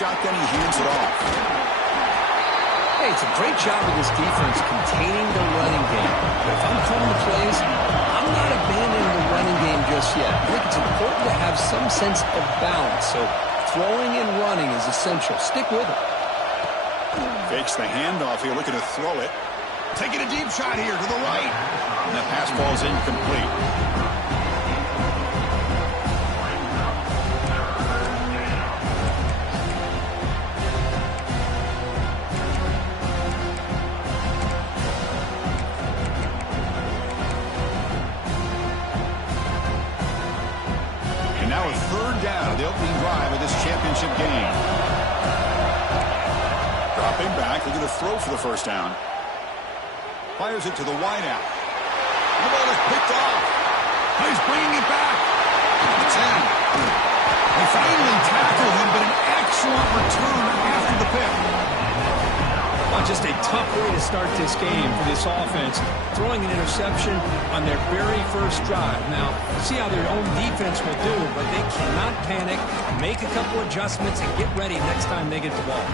shotgun, he hands it off. Hey, it's a great job of this defense containing the running game. But if I'm calling the plays, I'm not abandoning the running game just yet. I think it's important to have some sense of balance. So throwing and running is essential. Stick with it. Fakes the handoff here, looking to throw it. Taking a deep shot here to the right. And that pass ball's incomplete. Now a third down of the opening drive of this championship game. Dropping back, looking to throw for the first down. Fires it to the wideout. The ball is picked off. He's bringing it back. It's in. They finally tackled him, but an excellent return after the pick. Well, just a tough way to start this game for this offense, throwing an interception on their very first drive. Now, see how their own defense will do, but they cannot panic, make a couple adjustments, and get ready next time they get the ball.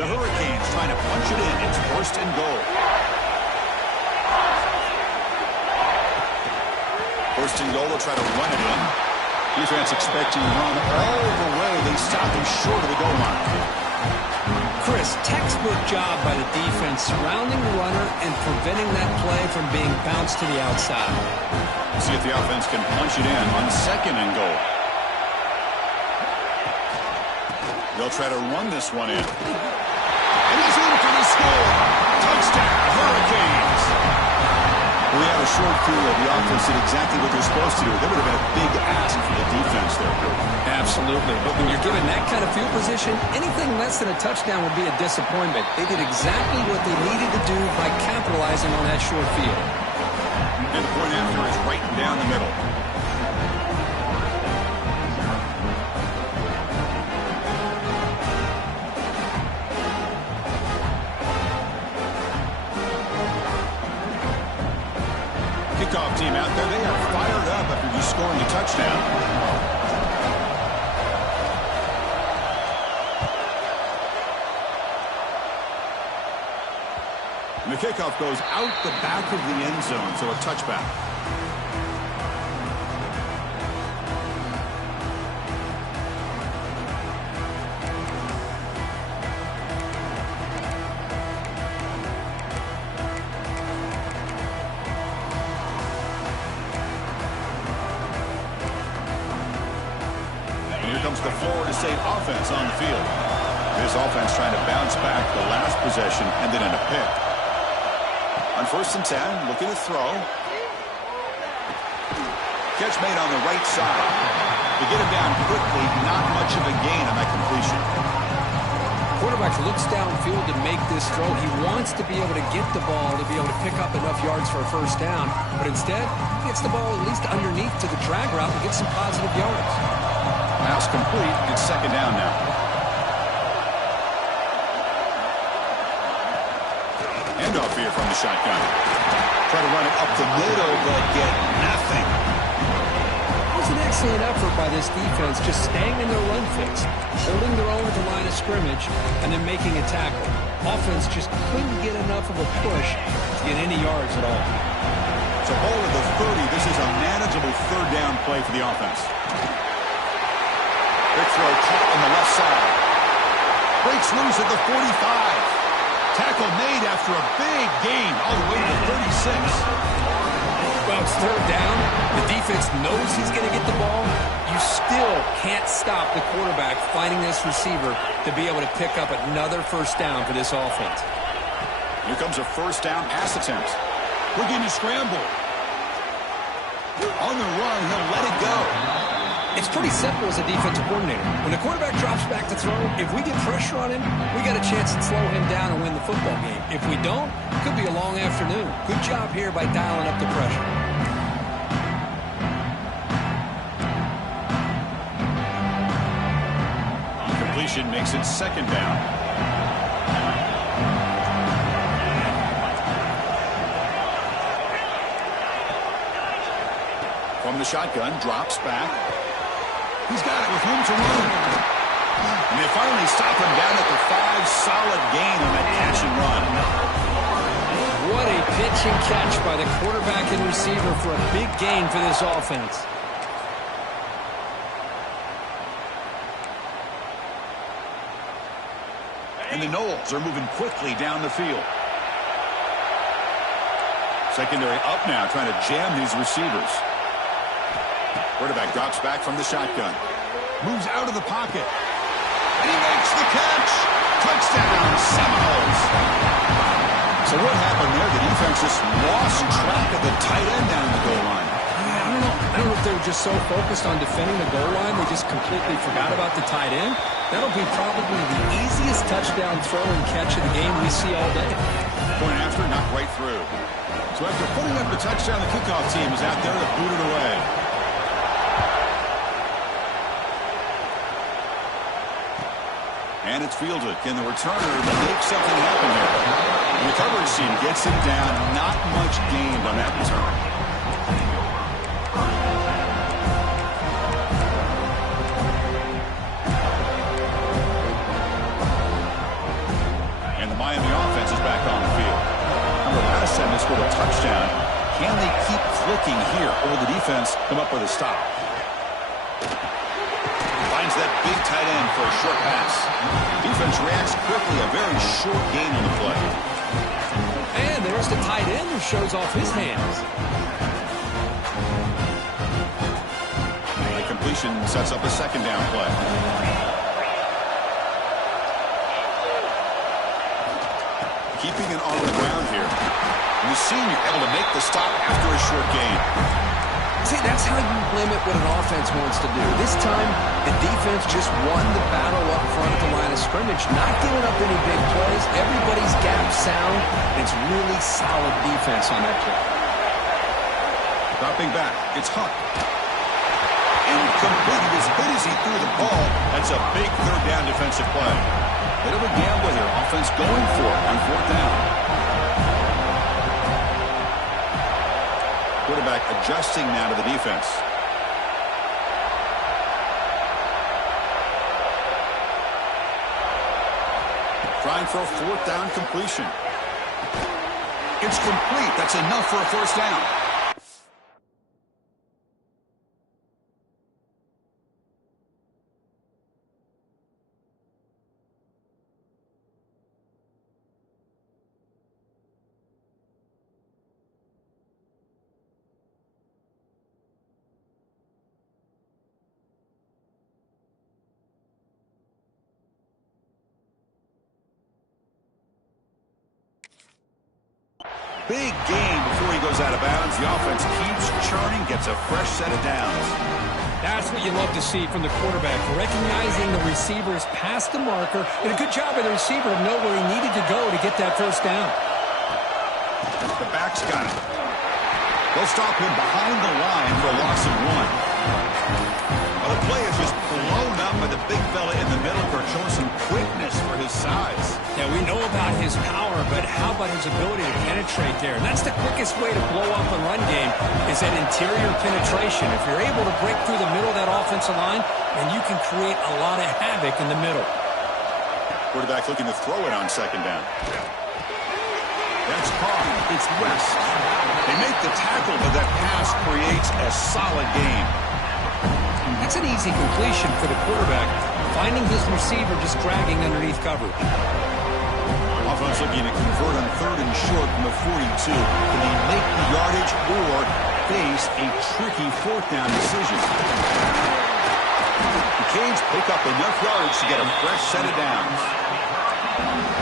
The Hurricanes trying to punch it in. It's first and goal. First and goal, they'll try to run it in. Defense expecting to run all the way. They stop him short of the goal line. Chris, textbook job by the defense surrounding the runner and preventing that play from being bounced to the outside. See if the offense can punch it in on second and goal. They'll try to run this one in. And he's in for the score. Touchdown, Hurricanes. We had a short period. The offense did exactly what they're supposed to do. That would have been a big ask for the defense there. Absolutely. But when you're given that kind of field position, anything less than a touchdown would be a disappointment. They did exactly what they needed to do by capitalizing on that short field. And the point after is right down the middle. Kickoff team out there. They are fired up after just scoring a touchdown. And the kickoff goes out the back of the end zone, so a touchback. Comes the Florida State offense on the field. This offense trying to bounce back the last possession and then in a pick. On first and 10, looking to throw. Catch made on the right side. To get him down quickly, not much of a gain on that completion. Quarterback looks downfield to make this throw. He wants to be able to get the ball to be able to pick up enough yards for a first down, but instead, he gets the ball at least underneath to the drag route and gets some positive yards. Pass complete. It's second down now. Handoff here from the shotgun. Try to run it up the middle, but get nothing. It was an excellent effort by this defense, just staying in their run fix, holding their own at the line of scrimmage, and then making a tackle. Offense just couldn't get enough of a push to get any yards at all. It's a ball at the 30. This is a manageable third down play for the offense. Big throw caught on the left side. Breaks loose at the 45. Tackle made after a big gain all the way to the 36. Well, it's third down. The defense knows he's going to get the ball. You still can't stop the quarterback finding this receiver to be able to pick up another first down for this offense. Here comes a first down pass attempt. Looking to scramble. On the run, he'll let it go. It's pretty simple as a defensive coordinator. When the quarterback drops back to throw, if we get pressure on him, we got a chance to slow him down and win the football game. If we don't, it could be a long afternoon. Good job here by dialing up the pressure. Completion makes it second down. From the shotgun, drops back. He's got it with room to run. And they finally stop him down at the 5. Solid gain on that catch and run. What a pitch and catch by the quarterback and receiver for a big gain for this offense. And the Knowles are moving quickly down the field. Secondary up now, trying to jam these receivers. Quarterback drops back from the shotgun. Moves out of the pocket. And he makes the catch. Touchdown, Seminoles. So what happened there? The defense just lost track of the tight end down the goal line. I don't know if they were just so focused on defending the goal line, they just completely forgot about the tight end. That'll be probably the easiest touchdown throw and catch of the game we see all day. Point after, knocked right through. So after putting up the touchdown, the kickoff team is out there to boot it away. And it's fielded. Can the returner make something happen here? The recovery team gets him down. Not much gained on that return. Miami offense is back on the field. Remember, last time they scored a touchdown. Can they keep clicking here, or will the defense come up with a stop? Finds that big tight end for a short pass. Defense reacts quickly. A very short gain on the play. And there's the tight end who shows off his hands. The completion sets up a second down play. Keeping it on the ground here. And the senior able to make the stop after a short gain. See, that's how you limit what an offense wants to do. This time, the defense just won the battle up front at the line of scrimmage, not giving up any big plays. Everybody's gap sound. It's really solid defense on that play. Dropping back. It's Hunt. Incomplete. As good as he threw the ball, that's a big third down defensive play. Bit of a gamble here. Offense going for it on fourth down. Quarterback adjusting now to the defense. Trying for a fourth down completion. It's complete. That's enough for a first down. Big gain before he goes out of bounds. The offense keeps churning, gets a fresh set of downs. That's what you love to see from the quarterback, recognizing the receiver's past the marker, and a good job of the receiver to know where he needed to go to get that first down. The back's got it. They'll stop him behind the line for a loss of 1. Well, the play is just blown up by the big fella in the middle for showing some quickness for his size. Yeah, we know about his power, but how about his ability to penetrate there? And that's the quickest way to blow up a run game is that interior penetration. If you're able to break through the middle of that offensive line, then you can create a lot of havoc in the middle. Quarterback looking to throw it on second down. That's caught. It's West. They make the tackle, but that pass creates a solid gain. That's an easy completion for the quarterback, finding his receiver just dragging underneath coverage. Offense looking to convert on third and short from the 42. Can they make the yardage or face a tricky fourth down decision? The Canes pick up enough yards to get a fresh set of downs.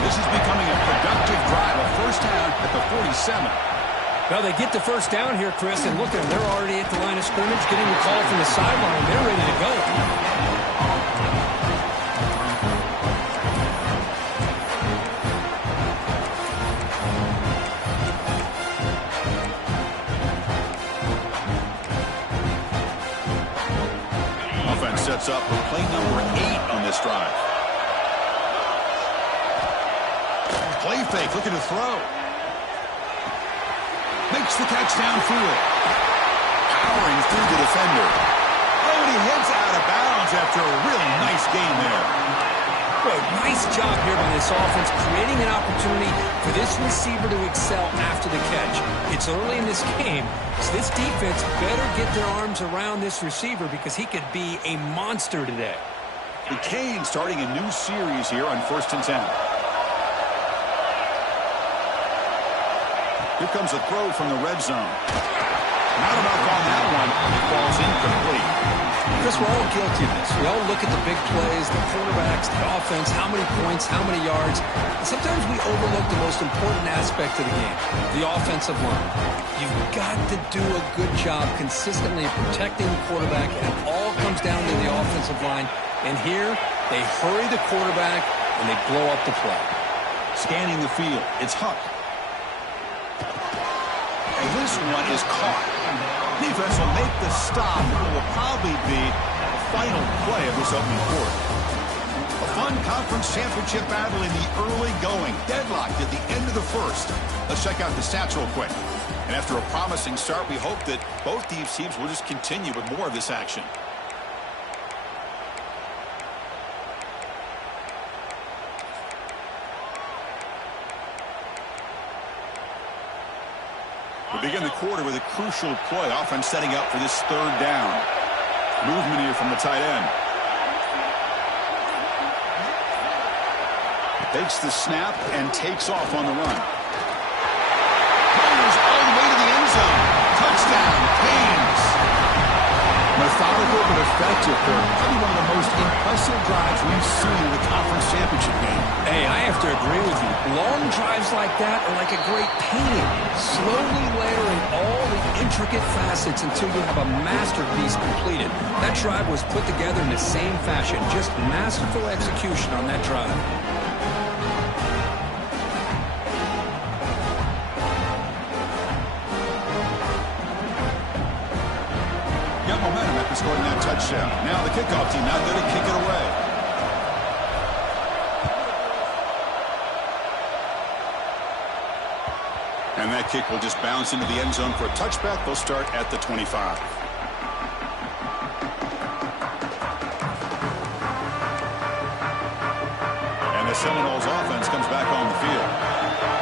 This is becoming a productive drive, a first down at the 47. Well, they get the first down here, Chris, and look at them. They're already at the line of scrimmage, getting the call from the sideline. They're ready to go. Offense sets up for play number 8 on this drive. Play fake, looking to throw. Makes the catch downfield. Powering tearing through the defender. Oh, and he heads out of bounds after a really nice game there. Boy, nice job here by this offense, creating an opportunity for this receiver to excel after the catch. It's early in this game, so this defense better get their arms around this receiver because he could be a monster today. The Canes starting a new series here on 1st and 10. Here comes a throw from the red zone. Not enough on that one. It falls incomplete. Chris, we're all guilty of this. We all look at the big plays, the quarterbacks, the offense, how many points, how many yards. And sometimes we overlook the most important aspect of the game, the offensive line. You've got to do a good job consistently protecting the quarterback, and it all comes down to the offensive line. And here, they hurry the quarterback, and they blow up the play. Scanning the field, it's Huck. And this one is caught. Defense will make the stop, and it will probably be the final play of this opening quarter. A fun conference championship battle in the early going. Deadlocked at the end of the first. Let's check out the stats real quick. And after a promising start, we hope that both these teams will just continue with more of this action. We begin the quarter with a crucial play. Offense setting up for this 3rd down. Movement here from the tight end. Takes the snap and takes off on the run. Goes all the way to the end zone. Touchdown, Canes. Methodical but effective. Probably one of the most impressive drives we've seen in the conference championship game. Hey, I have to agree with you. Long drives like that are like a great painting. Slowly layering all the intricate facets until you have a masterpiece completed. That drive was put together in the same fashion. Just masterful execution on that drive. Got momentum after scoring that touchdown. Now the kickoff team out there to kick it away. And that kick will just bounce into the end zone for a touchback. They'll start at the 25. And the Seminoles offense comes back on the field.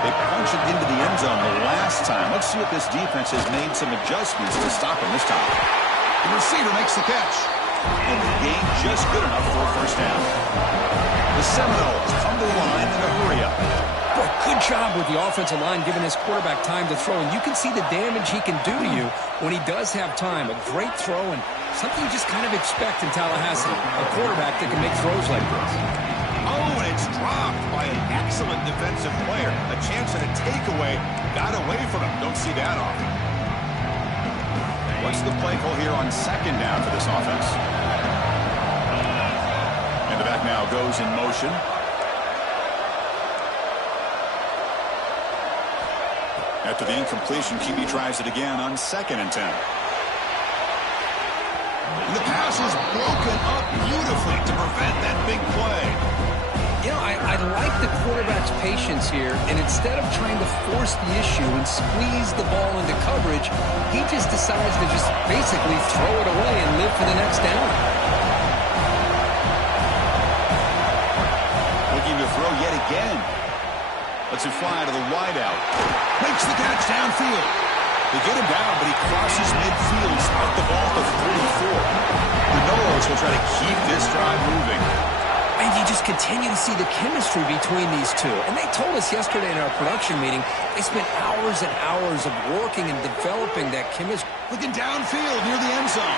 They punch it into the end zone the last time. Let's see if this defense has made some adjustments to stop them this time. The receiver makes the catch. And the game just good enough for a 1st down. The Seminoles come to the line in a hurry-up. Boy, good job with the offensive line giving his quarterback time to throw. And you can see the damage he can do to you when he does have time. A great throw and something you just kind of expect in Tallahassee. A quarterback that can make throws like this. Oh, and it's dropped by an excellent defensive player. A chance at a takeaway. Got away from him. Don't see that often. What's the play call here on 2nd down for this offense? And the back now goes in motion. After the incompletion, QB tries it again on 2nd and 10. And the pass is broken up beautifully to prevent that big play. You know, I like the quarterback's patience here, and instead of trying to force the issue and squeeze the ball into coverage, he just decides to just basically throw it away and live for the next down. Looking to throw yet again. Lets it fly to the wideout. Makes the catch downfield. They get him down, but he crosses midfield, spot the ball to 44. The Noros will try to keep this drive moving. And you just continue to see the chemistry between these two. And they told us yesterday in our production meeting, they spent hours and hours of working and developing that chemistry. Looking downfield near the end zone.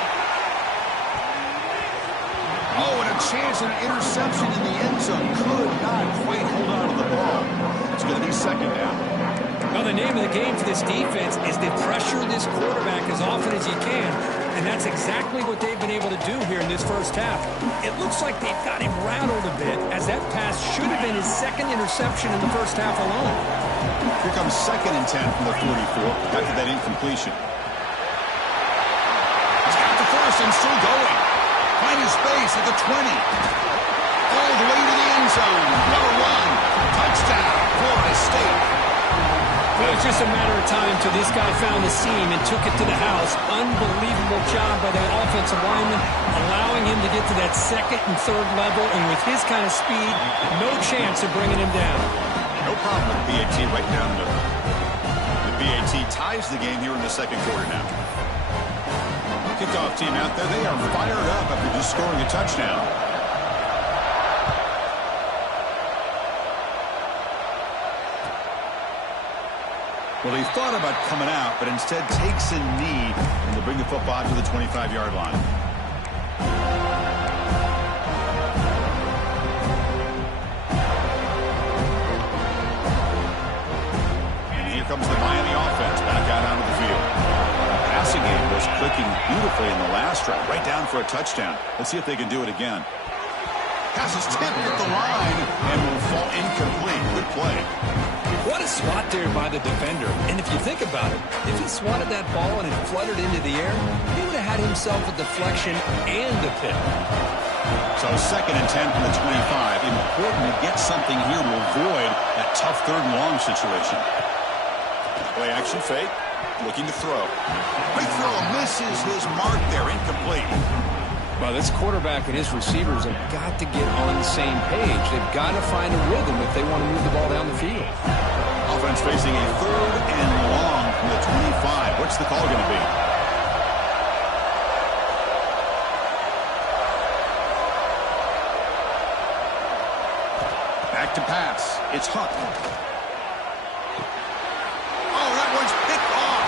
Oh, and a chance at an interception in the end zone. Could not quite hold on to the ball. It's going to be 2nd down. Well, the name of the game for this defense is to pressure this quarterback as often as you can. And that's exactly what they've been able to do here in this first half. It looks like they've got him rattled a bit, as that pass should have been his 2nd interception in the first half alone. Here comes 2nd and 10 from the 44 after that incompletion. He's got the first and still going. Finding space at the 20. All the way to the end zone. What a run. Touchdown, Florida State. Well, it's just a matter of time till this guy found the seam and took it to the house. Unbelievable job by the offensive lineman, allowing him to get to that second and third level, and with his kind of speed, no chance of bringing him down. No problem with the BAT right down the middle. The BAT ties the game here in the second quarter now. Kickoff team out there, they are fired up after just scoring a touchdown. Well, he thought about coming out, but instead takes a knee, and they'll bring the football to the 25-yard line. And here comes the Miami offense back out onto the field. Passing game was clicking beautifully in the last drive, right down for a touchdown. Let's see if they can do it again. Pass is tipped at the line and will fall incomplete. Good play. What a swat there by the defender. And if you think about it, if he swatted that ball and it fluttered into the air, he would have had himself a deflection and a pick. So 2nd and 10 from the 25. Important to get something here to avoid that tough 3rd and long situation. Play action fake. Looking to throw. Big throw misses his mark there. Incomplete. Well, this quarterback and his receivers have got to get on the same page. They've got to find a rhythm if they want to move the ball down the field. Offense facing a 3rd and long from the 25. What's the call going to be? Back to pass. It's Huck. Oh, that one's picked off.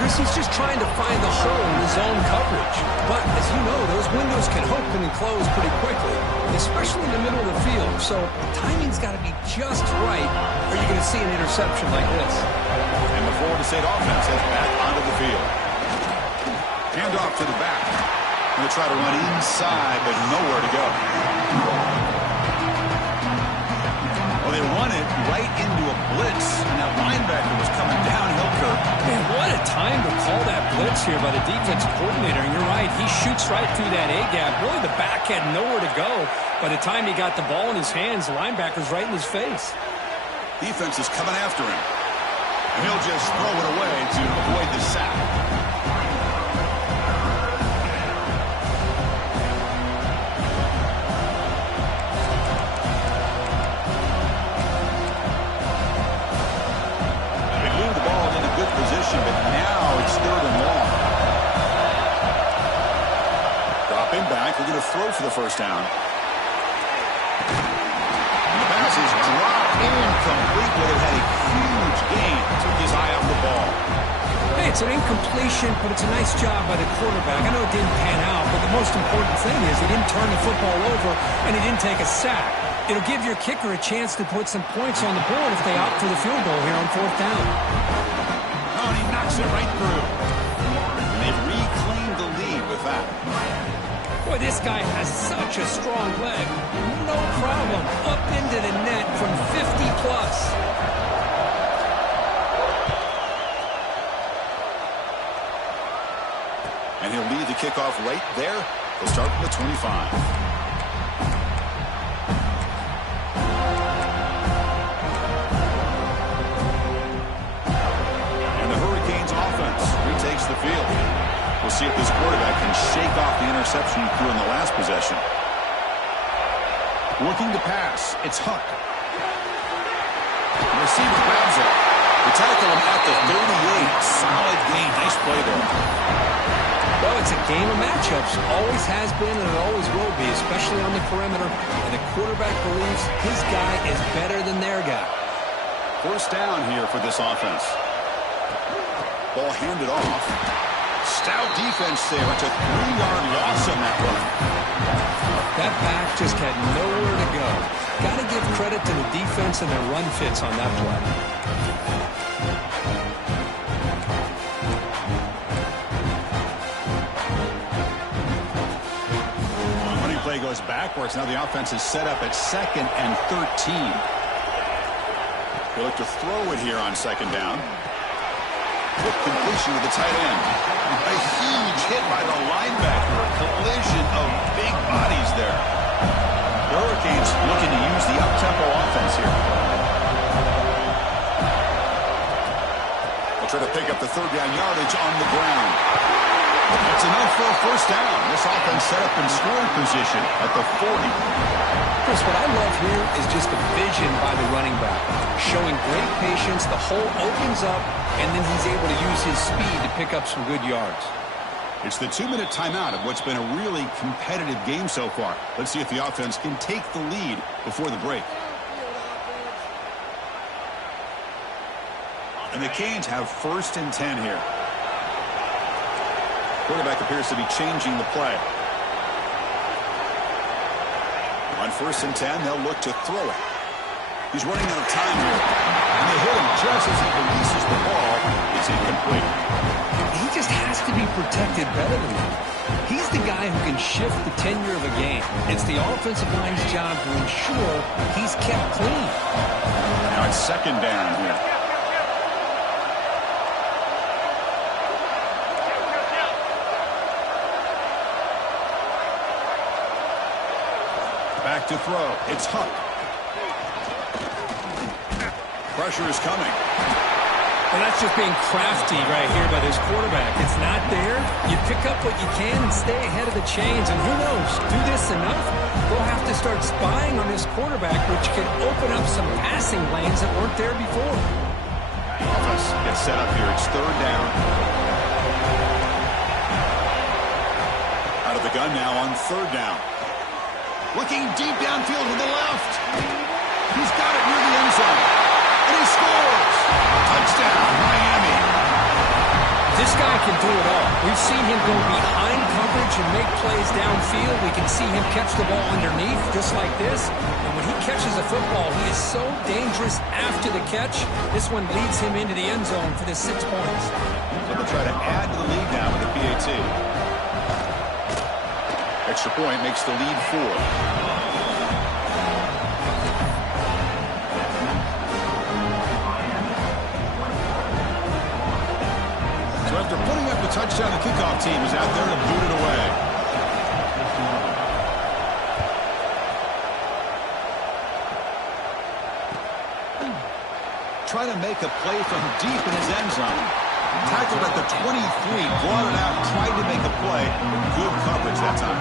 Chris, he's just trying to find the hole in his own coverage. But, as you know, those windows can open and close pretty quickly, especially in the middle of the field. So, timing's got to be just right, or you're going to see an interception like this. And the Florida State offense heads back onto the field. Hand off to the back. Going to try to run inside, but nowhere to go. Well, they run it right into a blitz, and that linebacker was coming downhill curve. Man, what a time to call that blitz here by the defensive coordinator. And you're right, he shoots right through that A-gap. Really, the back had nowhere to go. By the time he got the ball in his hands, the linebacker's right in his face. Defense is coming after him. And he'll just throw it away to avoid the sack. But now it's 3rd and long. Dropping back, we're going to throw for the first down. And the pass is dropped incomplete, but it had a huge gain. Took his eye off the ball. Hey, it's an incompletion, but it's a nice job by the quarterback. I know it didn't pan out, but the most important thing is he didn't turn the football over and he didn't take a sack. It'll give your kicker a chance to put some points on the board if they opt for the field goal here on 4th down. And he knocks it right through. And they've reclaimed the lead with that. Boy, this guy has such a strong leg. No problem. Up into the net from 50+. And he'll lead the kickoff right there. He'll start from the 25. The field. We'll see if this quarterback can shake off the interception he threw in the last possession. Looking to pass. It's Huck. The receiver grabs it. They tackle him at the 38. Solid gain. Nice play there. Well, it's a game of matchups. Always has been and it always will be, especially on the perimeter. And the quarterback believes his guy is better than their guy. 1st down here for this offense. Ball handed off. Stout defense there. It's a 3-yard loss on that run. That back just had nowhere to go. Got to give credit to the defense and their run fits on that play. Running play goes backwards. Now the offense is set up at 2nd and 13. They look to throw it here on 2nd down. Quick completion with the tight end. A huge hit by the linebacker. A collision of big bodies there. The Hurricanes looking to use the up-tempo offense here. They'll try to pick up the third down yardage on the ground. That's enough for a first down. This offense set up in scoring position at the 40. Chris, what I love here is just the vision by the running back. Showing great patience, the hole opens up, and then he's able to use his speed to pick up some good yards. It's the 2-minute timeout of what's been a really competitive game so far. Let's see if the offense can take the lead before the break. And the Canes have 1st and 10 here. Quarterback appears to be changing the play. On 1st and 10, they'll look to throw it. He's running out of time here. And they hit him just as he releases the ball. It's incomplete. He just has to be protected better than that. He's the guy who can shift the tenure of a game. It's the offensive line's job to ensure he's kept clean. Now it's 2nd down here. Back to throw. It's Huck. Pressure is coming. And that's just being crafty right here by this quarterback. It's not there. You pick up what you can and stay ahead of the chains. And who knows, do this enough, they'll have to start spying on this quarterback, which can open up some passing lanes that weren't there before. Offense gets set up here. It's 3rd down. Out of the gun now on 3rd down. Looking deep downfield to the left. He's got it near the end zone. And he scores. Touchdown, Miami. This guy can do it all. We've seen him go behind coverage and make plays downfield. We can see him catch the ball underneath, just like this. And when he catches a football, he is so dangerous after the catch. This one leads him into the end zone for the 6 points. So they'll try to add to the lead now with the PAT. Extra point makes the lead 4. So after putting up a touchdown, the kickoff team is out there to boot it away. Trying to make a play from deep in his end zone. Tackled at the 23, brought it out, tried to make a play, but good coverage that time.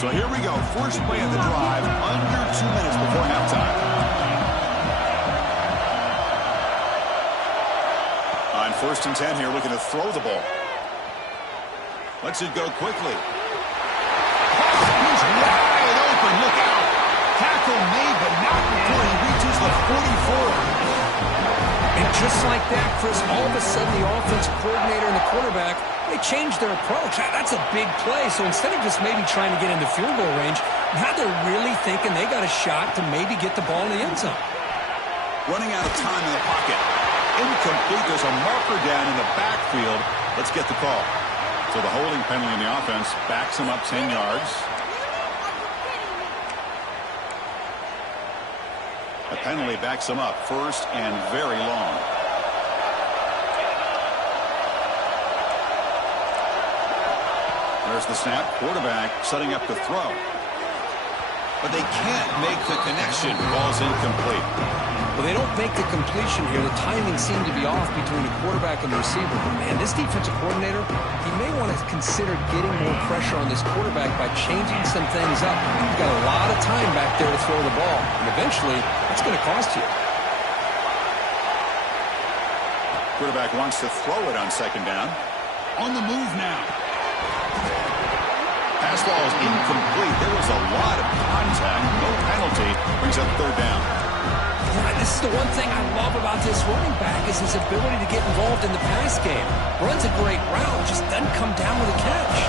So here we go, first play of the drive, under 2 minutes before halftime. On 1st and 10 here, looking to throw the ball. Lets it go quickly. He's wide open. Look out. Tackle made, but not before he reaches the 44. And just like that, Chris, all of a sudden the offensive coordinator and the quarterback, they changed their approach. That's a big play. So instead of just maybe trying to get into field goal range, now they're really thinking they got a shot to maybe get the ball in the end zone. Running out of time in the pocket. Incomplete. There's a marker down in the backfield. Let's get the call. So the holding penalty in the offense backs him up 10 yards. The penalty backs him up 1st and very long. There's the snap. Quarterback setting up to throw. But they can't make the connection. Ball's incomplete. Well, they don't make the completion here. The timing seemed to be off between the quarterback and the receiver. But man, this defensive coordinator, he may want to consider getting more pressure on this quarterback by changing some things up. You've got a lot of time back there to throw the ball. And eventually, it's going to cost you. Quarterback wants to throw it on 2nd down. On the move now. Pass ball is incomplete. There was a lot of contact. No penalty. Brings up 3rd down. Yeah, this is the one thing I love about this running back is his ability to get involved in the pass game. Runs a great route, just doesn't come down with a catch.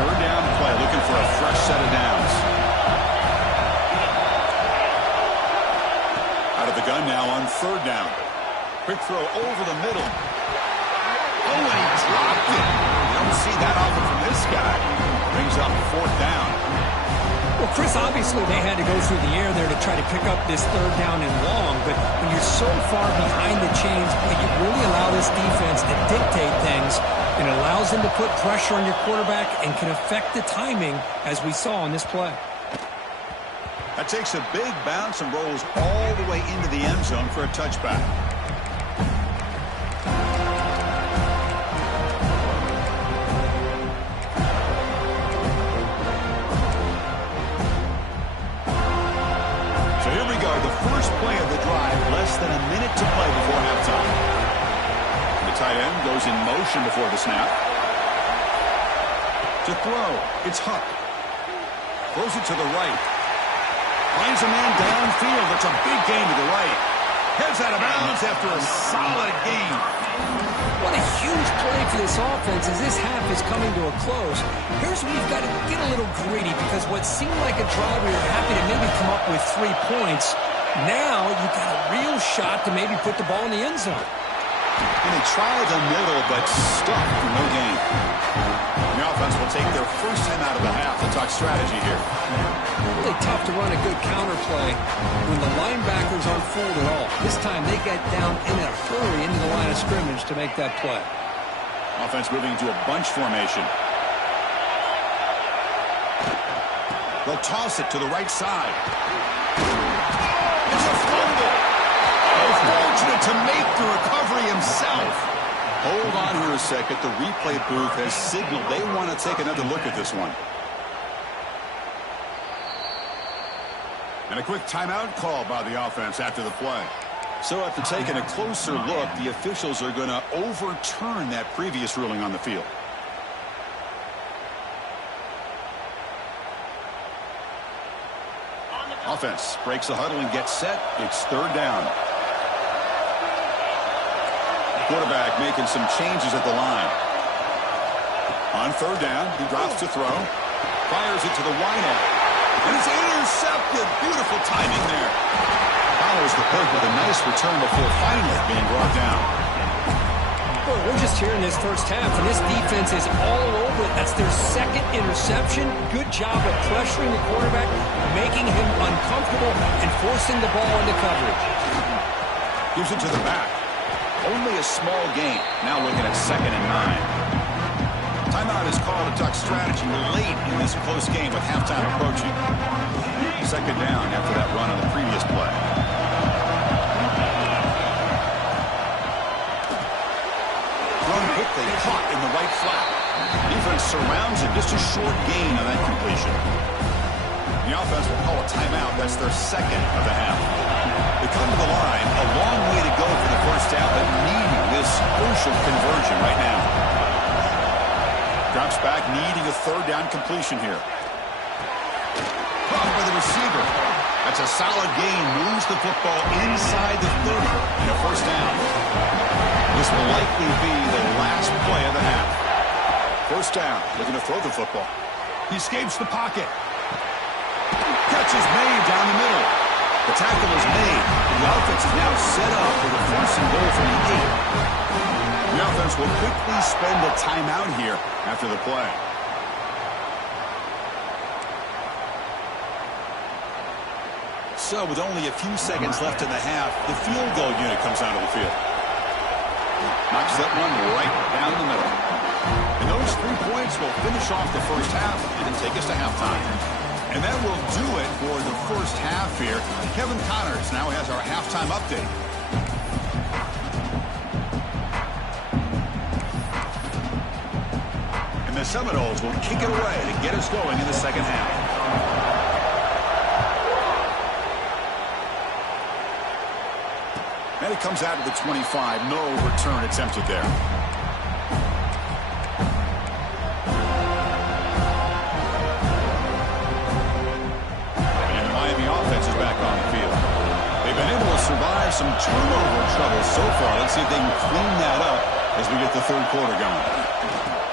3rd down play, looking for a fresh set of downs. Out of the gun now on 3rd down. Quick throw over the middle. Oh, and he dropped it. You don't see that often from this guy. Brings up 4th down. Well, Chris, obviously they had to go through the air there to try to pick up this third down and long, but when you're so far behind the chains, you really allow this defense to dictate things, and it allows them to put pressure on your quarterback and can affect the timing, as we saw on this play. That takes a big bounce and rolls all the way into the end zone for a touchback. Play of the drive, less than a minute to play before halftime. The tight end goes in motion before the snap. To throw, it's Huck. Throws it to the right. Finds a man downfield. That's a big gain to the right. Heads out of bounds after a solid gain. What a huge play for this offense as this half is coming to a close. Here's where you've got to get a little greedy, because what seemed like a drive we were happy to maybe come up with 3 points, now you've got a real shot to maybe put the ball in the end zone. And they try the middle, but stuck for no gain. The offense will take their first time out of the half to talk strategy here. Really tough to run a good counter play when the linebackers aren't fooled at all. This time they get down in a hurry into the line of scrimmage to make that play. Offense moving into a bunch formation. They'll toss it to the right side. It's a fumble. Fortunate to make the recovery himself. Hold on here a second. The replay booth has signaled they want to take another look at this one. And a quick timeout call by the offense after the play. So after taking a closer look, the officials are going to overturn that previous ruling on the field. Offense breaks the huddle and gets set. It's third down. Quarterback making some changes at the line. On third down, he drops to throw. Fires it to the wideout. And it's intercepted. Beautiful timing there. Follows the pick with a nice return before finally being brought down. Boy, we're just here in this first half, and this defense is all over it. That's their second interception. Good job of pressuring the quarterback, making him uncomfortable, and forcing the ball into coverage. Gives it to the back. Only a small gain. Now looking at 2nd and 9. Timeout is called to talk strategy late in this close game with halftime approaching. 2nd down after that run on the previous play. Thrown quickly, caught in the right flat. Defense surrounds it. Just a short gain on that completion. The offense will call a timeout. That's their 2nd of the half. They come to the line, a long way to go for the first half, but needing this crucial conversion right now. Drops back, needing a 3rd down completion here. Caught by the receiver. That's a solid gain. Moves the football inside the 30 and a 1st down. This will likely be the last play of the half. 1st down, looking to throw the football. He escapes the pocket. Catch is made down the middle. The tackle is made. The offense is now set up for the 1st and goal from the 8. The offense will quickly spend a timeout here after the play. So with only a few seconds left in the half, the field goal unit comes out of the field. Knocks that one right down the middle. And those 3 points will finish off the first half and take us to halftime. And that will do it for the first half here. Kevin Connors now has our halftime update. And the Seminoles will kick it away to get us going in the second half. And it comes out of the 25. No return attempted there. Survive some turnover trouble so far. Let's see if they can clean that up as we get the 3rd quarter going.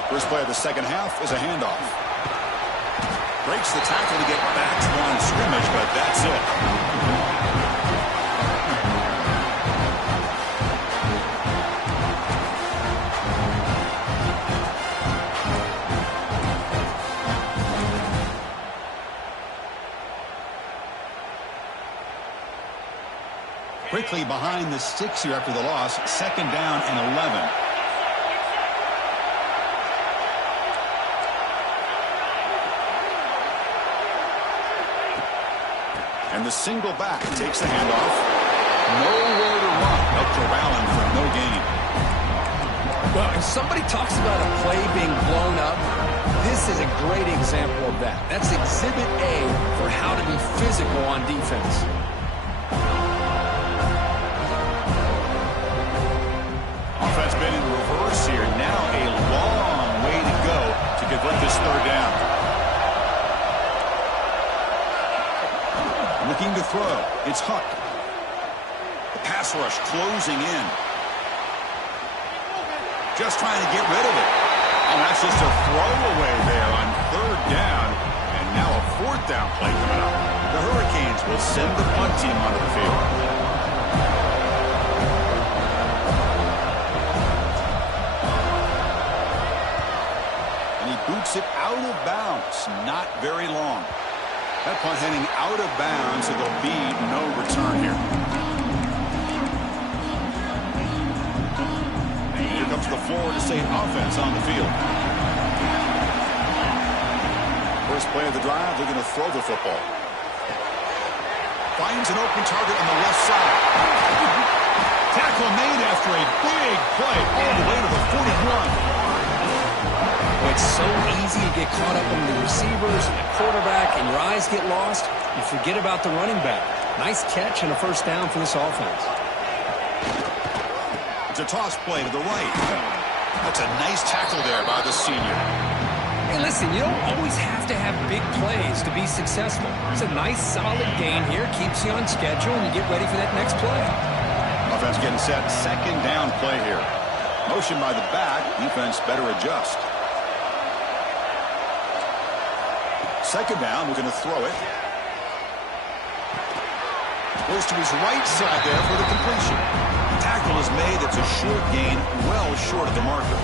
First play of the second half is a handoff. Breaks the tackle to get back to the line of scrimmage, but that's it. quickly behind the sticks here after the loss. 2nd down and 11. And the single back takes the handoff. Nowhere to run. Up corralling for no gain. Well, if somebody talks about a play being blown up, this is a great example of that. That's Exhibit A for how to be physical on defense. Offense been in reverse here. Now a long way to go to convert this 3rd down. Looking to throw. It's Huck. The pass rush closing in. Just trying to get rid of it. And that's just a throwaway there on 3rd down. And now a 4th down play coming up. The Hurricanes will send the punt team onto the field. And he boots it out of bounds. Not very long. That punt heading out of bounds, so there'll be no return here. And here comes the Florida State offense on the field. First play of the drive, they're going to throw the football. Finds an open target on the left side. Tackle made after a big play all the way to the 41. It's so easy to get caught up in the receivers and the quarterback, and your eyes get lost. You forget about the running back. Nice catch and a 1st down for this offense. It's a toss play to the right. That's a nice tackle there by the senior. Hey, listen, you don't always have to have big plays to be successful. It's a nice, solid gain here. Keeps you on schedule, and you get ready for that next play. Offense getting set. 2nd down play here. Motion by the back. Defense better adjust. 2nd down, we're going to throw it. Goes to his right side there for the completion. Tackle is made. It's a short gain, well short of the marker.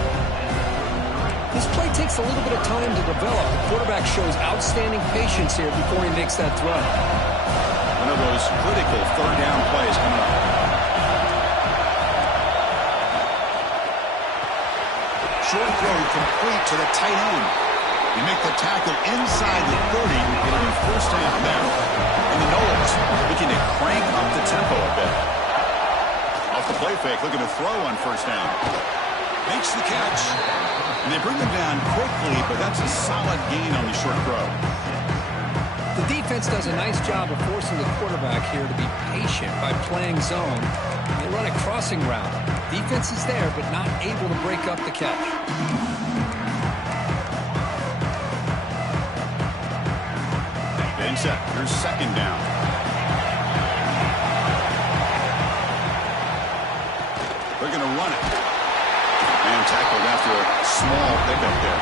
This play takes a little bit of time to develop. The quarterback shows outstanding patience here before he makes that throw. One of those critical 3rd down plays coming up. Short throw complete to the tight end. You make the tackle inside the 30. It'll be 1st down there. And the Noles looking to crank up the tempo a bit. Off the play fake, looking to throw on 1st down. Makes the catch. And they bring him down quickly, but that's a solid gain on the short throw. The defense does a nice job of forcing the quarterback here to be patient by playing zone. They run a crossing route. Defense is there, but not able to break up the catch. Set. Here's 2nd down. They're going to run it. And tackled after a small pickup there.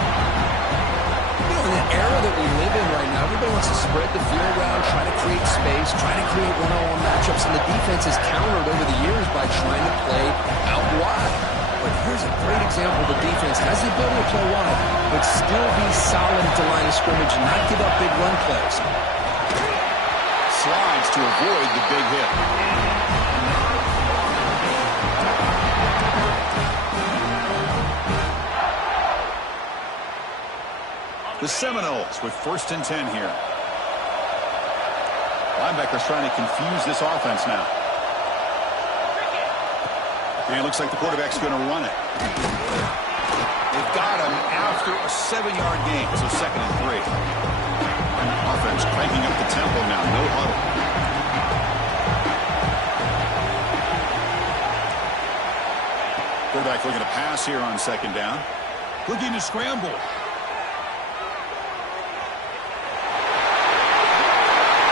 You know, in the era that we live in right now, everybody wants to spread the field around, try to create space, try to create one-on-one matchups, and the defense has countered over the years by trying to play out wide. But here's a great example. The defense has the ability to play wide, but still be solid at the line of scrimmage and not give up big run plays. Slides to avoid the big hit. The Seminoles with 1st and 10 here. Linebackers trying to confuse this offense now. And it looks like the quarterback's going to run it. They've got him after a 7-yard gain, so 2nd and 3. Offense cranking up the tempo now. No huddle. Quarterback looking to pass here on 2nd down. Looking to scramble.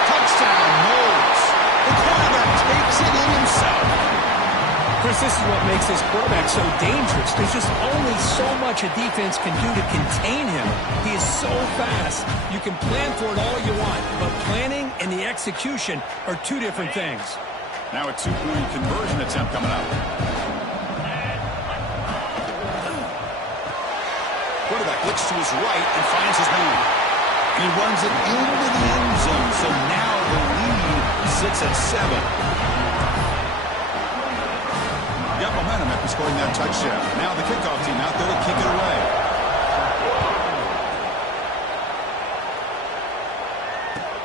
Touchdown, Noles. The quarterback takes it in himself. Chris, this is what makes this quarterback so dangerous. There's just only so much a defense can do to contain him. He is so fast. You can plan for it all you want, but planning and the execution are 2 different things. Now a 2-point conversion attempt coming up. Quarterback looks to his right and finds his man. And he runs it into the end zone, so now the lead sits at 7. got momentum after scoring that touchdown. Now the kickoff team out there to kick it away.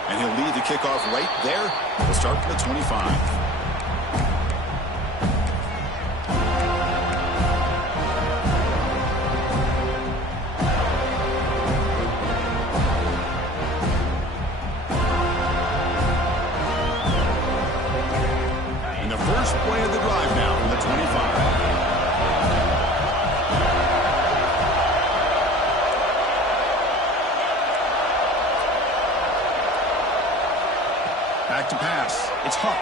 And he'll lead the kickoff right there. We'll start from the 25. First play of the drive now from the 25. Back to pass. It's Huck.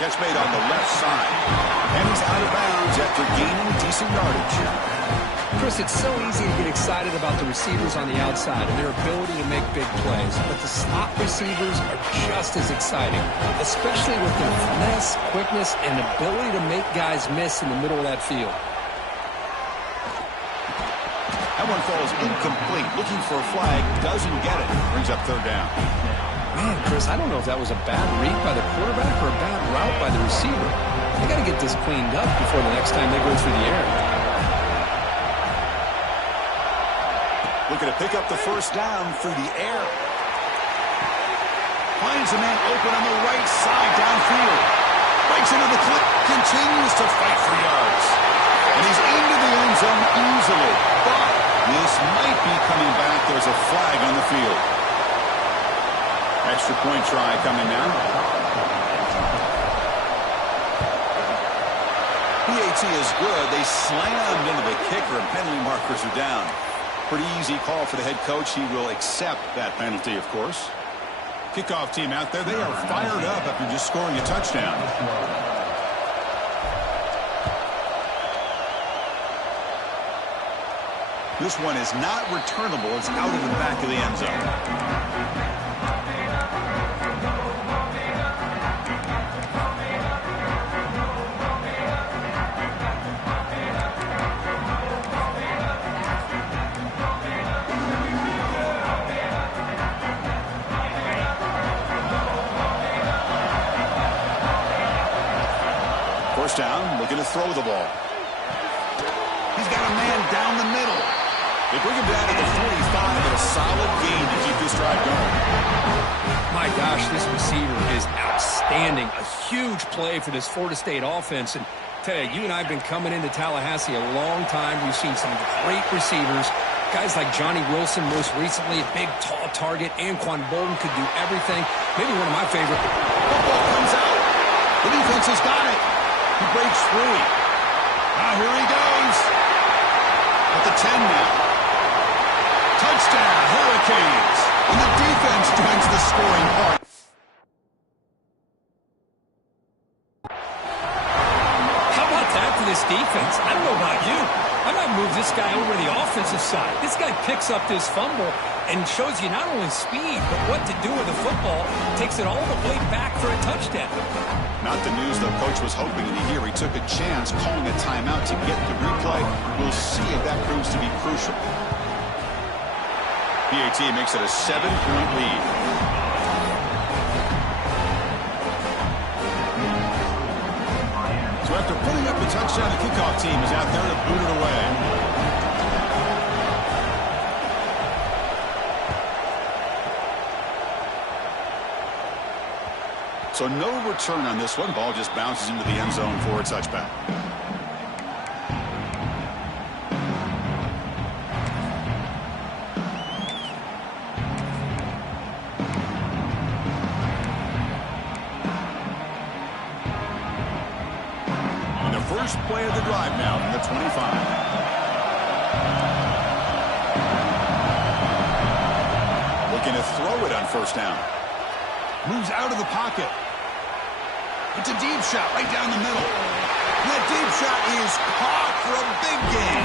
Catch made on the left side. And he's out of bounds after gaining decent yardage. Chris, it's so easy to get excited about the receivers on the outside and their ability to make big plays, but the slot receivers are just as exciting, especially with their finesse, quickness, and ability to make guys miss in the middle of that field. That one falls incomplete. Looking for a flag, doesn't get it. Brings up third down. Man, Chris, I don't know if that was a bad read by the quarterback or a bad route by the receiver. They got to get this cleaned up before the next time they go through the air. Looking to pick up the first down through the air. Finds a man open on the right side downfield. Breaks into the clip. Continues to fight for yards. And he's into the end zone easily. But this might be coming back. There's a flag on the field. Extra point try coming now. PAT is good. They slammed into the kicker and penalty markers are down. Pretty easy call for the head coach. He will accept that penalty, of course. Kickoff team out there. They are fired up after just scoring a touchdown. This one is not returnable. It's out of the back of the end zone. First down, looking to throw the ball. He's got a man down the middle. They bring him down to the 45, and a solid gain to keep this drive going. My gosh, this receiver is outstanding. A huge play for this Florida State offense. And tell you and I have been coming into Tallahassee a long time. We've seen some great receivers. Guys like Johnny Wilson, most recently, a big, tall target. Anquan Bolden could do everything. Maybe one of my favorite. Football comes out. The defense has got it. He breaks free. Now here he goes. At the 10 now. Touchdown, Hurricanes. And the defense joins the scoring part. How about that for this defense? I don't know about you. I might move this guy over to the offensive side. This guy picks up this fumble and shows you not only speed, but what to do with the football. Takes it all the way back for a touchdown. Not the news the coach was hoping to hear. He took a chance calling a timeout to get the replay. We'll see if that proves to be crucial. PAT makes it a 7-point lead. So after putting up the touchdown, the kickoff team is out there to boot it away. So no return on this one. Ball just bounces into the end zone for a touchback. And the first play of the drive now from the 25. Looking to throw it on first down. Moves out of the pocket. It's a deep shot right down the middle. And that deep shot is caught for a big gain.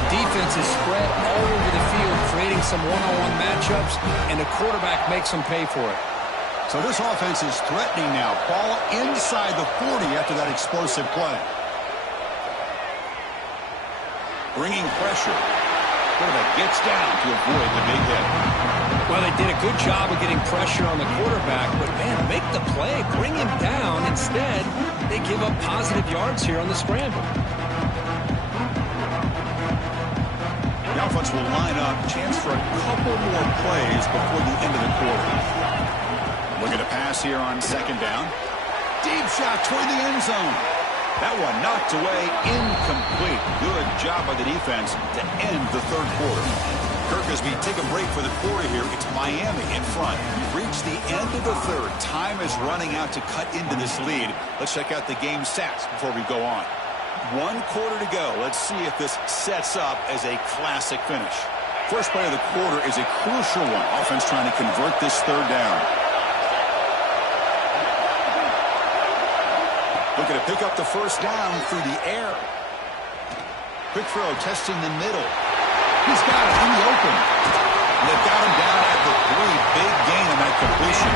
The defense is spread all over the field, creating some one-on-one matchups, and the quarterback makes them pay for it. So this offense is threatening now. Ball inside the 40 after that explosive play. Bringing pressure. Quarterback gets down to avoid the big hit. Well, they did a good job of getting pressure on the quarterback, but, man, make the play, bring him down. Instead, they give up positive yards here on the scramble. The offense will line up, chance for a couple more plays before the end of the quarter. Looking to pass here on second down. Deep shot toward the end zone. That one knocked away, incomplete. Good job by the defense to end the third quarter. Kirk, as we take a break for the quarter here, it's Miami in front. We've reached the end of the third. Time is running out to cut into this lead. Let's check out the game stats before we go on. 1 quarter to go. Let's see if this sets up as a classic finish. First play of the quarter is a crucial one. Offense trying to convert this third down. Looking to pick up the first down through the air. Quick throw, testing the middle. He's got it in the open. And they've got him down at the 3. Big gain on that completion.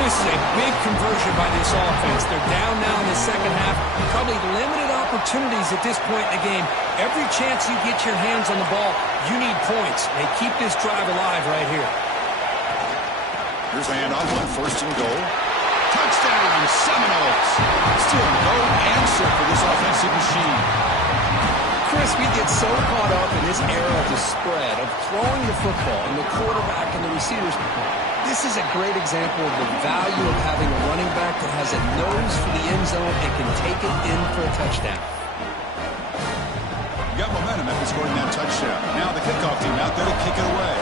This is a big conversion by this offense. They're down now in the second half. Probably limited opportunities at this point in the game. Every chance you get your hands on the ball, you need points. They keep this drive alive right here. Here's a handoff on first and goal. Touchdown, Seminoles. Still no answer for this offensive machine. Chris, we get so caught up in this era of the spread, of throwing the football, and the quarterback and the receivers. This is a great example of the value of having a running back that has a nose for the end zone and can take it in for a touchdown. You got momentum after scoring that touchdown. Now the kickoff team out there to kick it away.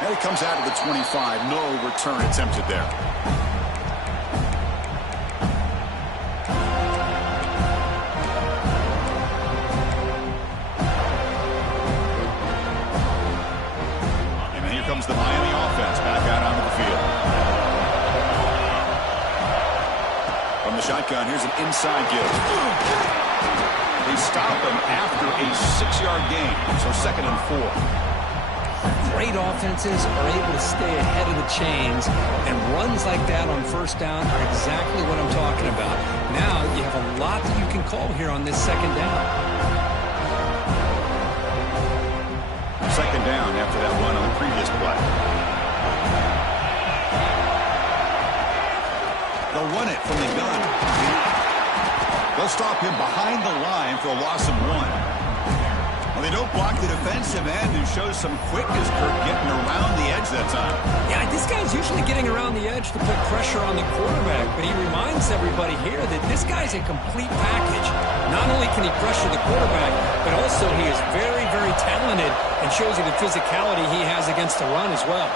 And he comes out of the 25. No return attempted there. Comes the Miami offense back out onto the field. From the shotgun, here's an inside give. They stop him after a 6-yard gain, so 2nd and 4. Great offenses are able to stay ahead of the chains, and runs like that on first down are exactly what I'm talking about. Now you have a lot that you can call here on this second down. Second down after that run on the previous play. They'll run it from the gun. They'll stop him behind the line for a loss of 1. Well, they don't block the defensive end, who shows some quickness, Kirk, getting around the edge that time. Yeah, this guy's usually getting around the edge to put pressure on the quarterback, but he reminds everybody here that this guy's a complete package. Not only can he pressure the quarterback, but also he is very, very talented and shows you the physicality he has against the run as well.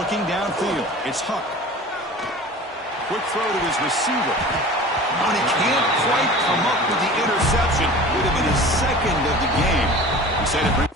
Looking downfield, it's Huck. Quick throw to his receiver. And he can't quite come up with the interception. Would have been his 2nd of the game. Instead of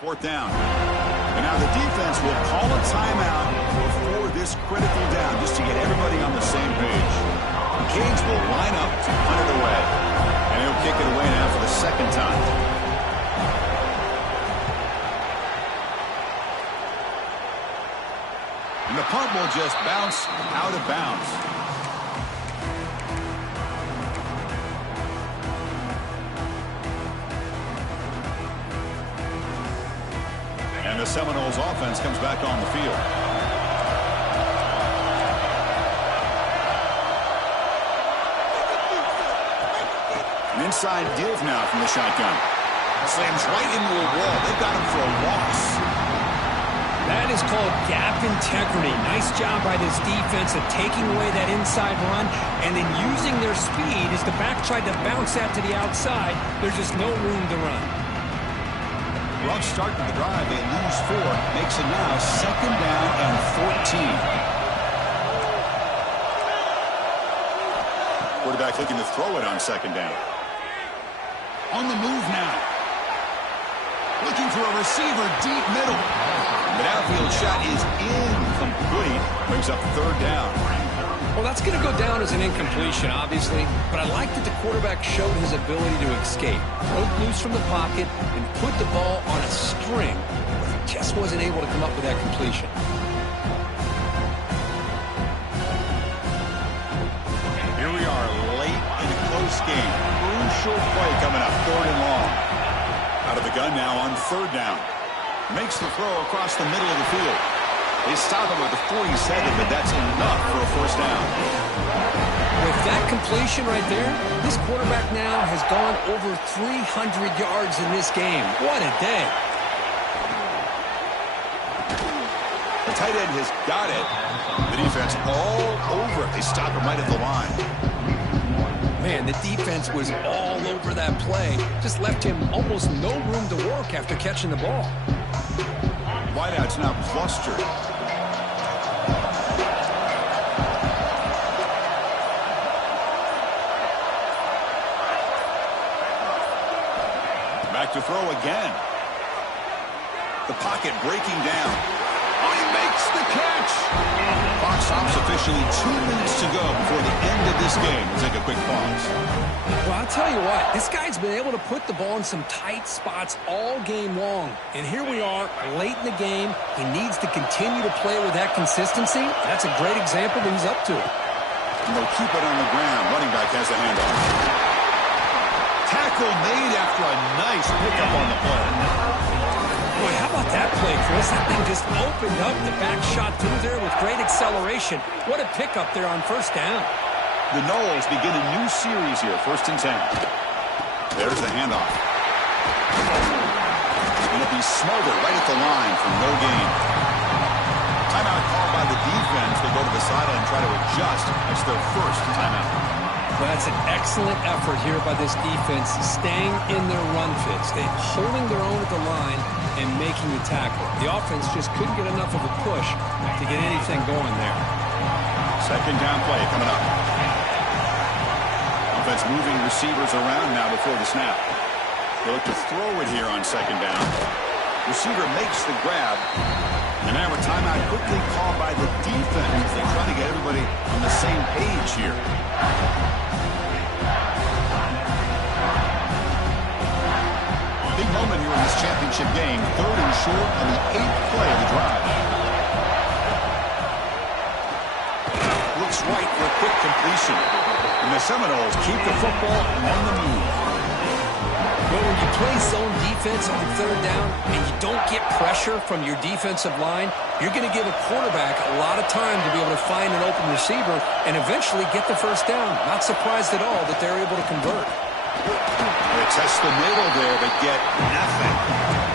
fourth down. And now the defense will call a timeout before this critical down, just to get everybody on the same page. Cage will line up to punt it away. And he'll kick it away now for the 2nd time. And the punt will just bounce out of bounds. And the Seminoles offense comes back on the field. An inside give now from the shotgun. Slams right into a wall. They've got him for a loss. That is called gap integrity. Nice job by this defense of taking away that inside run and then using their speed as the back tried to bounce that to the outside. There's just no room to run. Rough start to the drive. They lose 4. Makes it now 2nd down and 14. Quarterback looking to throw it on 2nd down. On the move now. Looking for a receiver deep middle. The outfield shot is incomplete. Brings up 3rd down. Well, that's going to go down as an incompletion, obviously. But I like that the quarterback showed his ability to escape. Broke loose from the pocket and put the ball on a string. But he just wasn't able to come up with that completion. Here we are late in a close game. Crucial play coming up. 3rd and long. Out of the gun now on 3rd down. Makes the throw across the middle of the field. They stop him at the 47, but that's enough for a 1st down. With that completion right there, this quarterback now has gone over 300 yards in this game. What a day. The tight end has got it. The defense all over it. They stop him right at the line. Man, the defense was all over that play. Just left him almost no room to work after catching the ball. Wideout's now clustered. Back to throw again. The pocket breaking down. Oh, he makes the catch. Clock stops officially. 2 minutes to go before the end of this game. We'll take a quick pause. Well, I'll tell you what, this guy's been able to put the ball in some tight spots all game long. And here we are, late in the game. He needs to continue to play with that consistency. That's a great example that he's up to it. And they'll keep it on the ground. Running back has the handoff. Tackle made after a nice pickup on the play. Boy, how about that play, Chris? That thing just opened up. The back shot through there with great acceleration. What a pickup there on 1st down. The Noles begin a new series here. 1st and 10. There's the handoff. And it'll be smothered right at the line for no gain. Timeout called by the defense. They go to the sideline and try to adjust. That's their 1st timeout. Well, that's an excellent effort here by this defense, staying in their run fits. They're holding their own at the line and making the tackle. The offense just couldn't get enough of a push to get anything going there. 2nd down play coming up. Offense moving receivers around now before the snap. They look to throw it here on 2nd down. Receiver makes the grab. And now a timeout quickly called by the defense. They try to get everybody on the same page here. Big moment here in this championship game. 3rd and short on the 8th play of the drive. Looks right for a quick completion. And the Seminoles keep the football on the move. Well, when you play zone defense on 3rd down and you don't get pressure from your defensive line, you're going to give a quarterback a lot of time to be able to find an open receiver and eventually get the 1st down. Not surprised at all that they're able to convert. They test the middle there, but get nothing.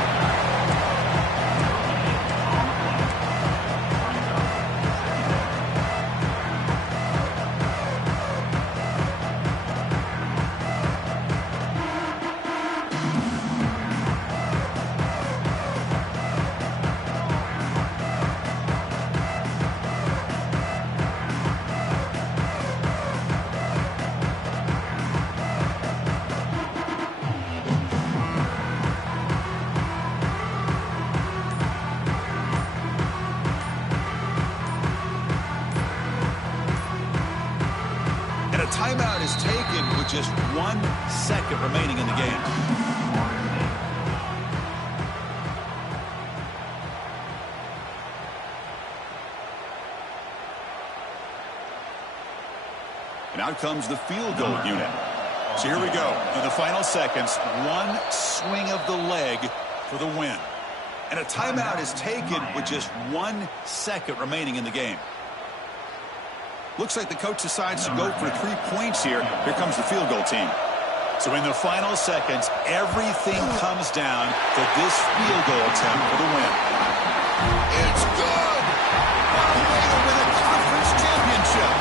Timeout is taken with just 1 second remaining in the game. And out comes the field goal unit. So here we go. In the final seconds, 1 swing of the leg for the win. And a timeout is taken with just 1 second remaining in the game. Looks like the coach decides to go for 3 points here. Here comes the field goal team. So in the final seconds, everything comes down to this field goal attempt for the win. It's good! What a way to win a conference championship!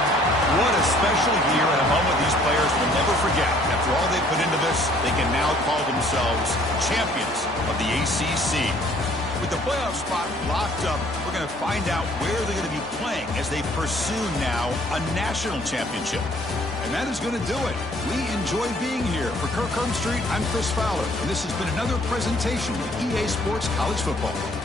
What a special year and a moment these players will never forget. After all they put into this, they can now call themselves champions of the ACC. With the playoff spot locked up, we're going to find out where they're going to be playing as they pursue now a national championship. And that is going to do it. We enjoy being here. For Kirk Street, I'm Chris Fowler, and this has been another presentation of EA Sports College Football.